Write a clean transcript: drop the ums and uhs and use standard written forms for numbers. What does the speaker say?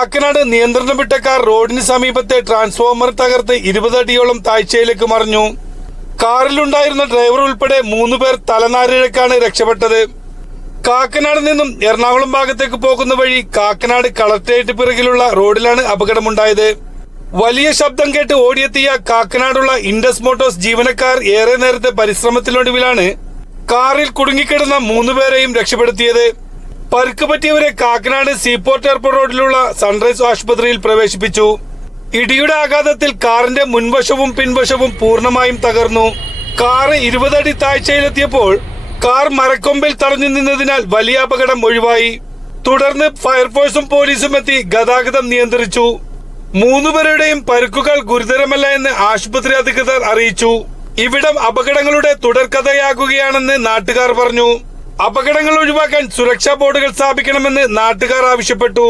കാക്കനാട് നിയന്ത്രണം വിട്ട കാർ റോഡിന് സമീപത്തെ ട്രാൻസ്ഫോമർ തകർത്ത് 20 അടിയോളം താഴ്ചയിലേക്ക് മറിഞ്ഞു. കാറിലുണ്ടായിരുന്ന ഡ്രൈവർ ഉൾപ്പെടെ 3 പേർ തലനാരിഴക്കാണ് രക്ഷപ്പെട്ടത്. കാക്കനാട് നിന്നും എറണാകുളം ഭാഗത്തേക്ക് പോകുന്ന വഴി കാക്കനാട് കളക്ടറേറ്റ് പിറകിലുള്ള റോഡിലാണ് അപകടമുണ്ടായത്. വലിയ ശബ്ദം കേട്ട് ഓടിയെത്തിയ കാക്കനാടുള്ള ഇൻഡസ് മോട്ടോഴ്സ് ജീവനക്കാർ ഏറെ നേരത്തെ പരിശ്രമത്തിനൊടുവിലാണ് കാറിൽ കുടുങ്ങിക്കിടന്ന 3 പേരെയും രക്ഷപ്പെടുത്തിയത്. പരിക്ക് പറ്റിയവരെ കാക്കനാട് സീപോർട്ട് എയർപോർട്ട് റോഡിലുള്ള സൺറൈസ് ആശുപത്രിയിൽ പ്രവേശിപ്പിച്ചു. ഇടിയുടെ ആഘാതത്തിൽ കാറിന്റെ മുൻവശവും പിൻവശവും പൂർണ്ണമായും തകർന്നു. കാറ് 20 അടി താഴ്ചയിലെത്തിയപ്പോൾ കാർ മരക്കൊമ്പിൽ തടഞ്ഞു നിന്നതിനാൽ വലിയ അപകടം ഒഴിവായി. തുടർന്ന് ഫയർഫോഴ്സും പോലീസും എത്തി ഗതാഗതം നിയന്ത്രിച്ചു. 3 പേരുടെയും പരിക്കുകൾ ഗുരുതരമല്ല എന്ന് ആശുപത്രി അധികൃതർ അറിയിച്ചു. ഇവിടം അപകടങ്ങളുടെ തുടർക്കഥയാകുകയാണെന്ന് നാട്ടുകാർ പറഞ്ഞു. അപകടങ്ങൾ ഒഴിവാക്കാൻ സുരക്ഷാ ബോർഡുകൾ സ്ഥാപിക്കണമെന്ന് നാട്ടുകാർ ആവശ്യപ്പെട്ടു.